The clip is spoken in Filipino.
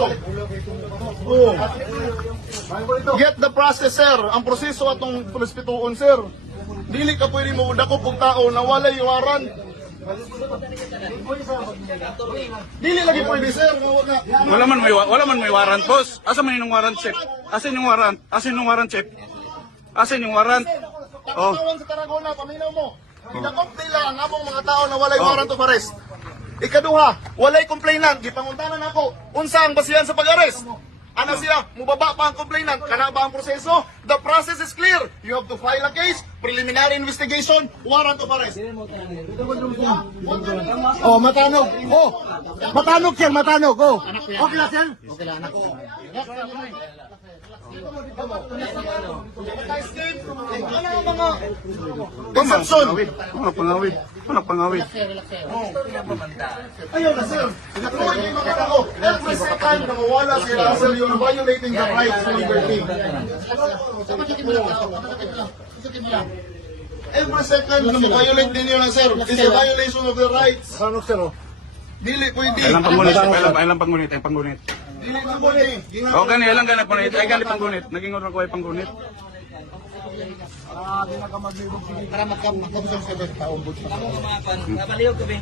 proseso. Oh. Get the process, sir. Ang proseso atong respetuon, sir. Dili ka pwede mo dako pug tao na walay warrant. Dili lagi pwede, sir. Wala man may warrant, boss. Asa man yung warrant, chef? Asan yung warrant? Asan yung warrant, chef? Asan yung warrant? Oh. Katawan sa Tarragona, paminaw mo. Gidakop nila ang among mga tao na walay warrant of arrest. Ikaduha, walay complainant. Gipanguntanan ako, unsa ang basihan sa pag-arrest? Ano siya? Mubaba pa ang complainant. Kana ba ang proseso? The process is clear. You have to file a case, preliminary investigation, warrant of arrest. Oh, matanog. Oh, matanog sir, matanog. Oh. Okay lang sir? Okay lang, anak ko. Ano ang mga conception? Ano pangawid? Ano pangawid? Ayaw na, sir. Tuloy kayo mga tao. Every second na mawala sila, sir, you're violating the rights to liberty. Every second na ma-violate ninyo na, sir, is a violation of the rights. Ano sir? Oh. Dili pwede. Ilang panggunit, ilang panggunit, ilang panggunit. Dili pwede. O gani, ilang gani panggunit, ay gani panggunit. Naging oras ko ay panggunit. Para magkabusang sa taong. Nabaliw ko, be.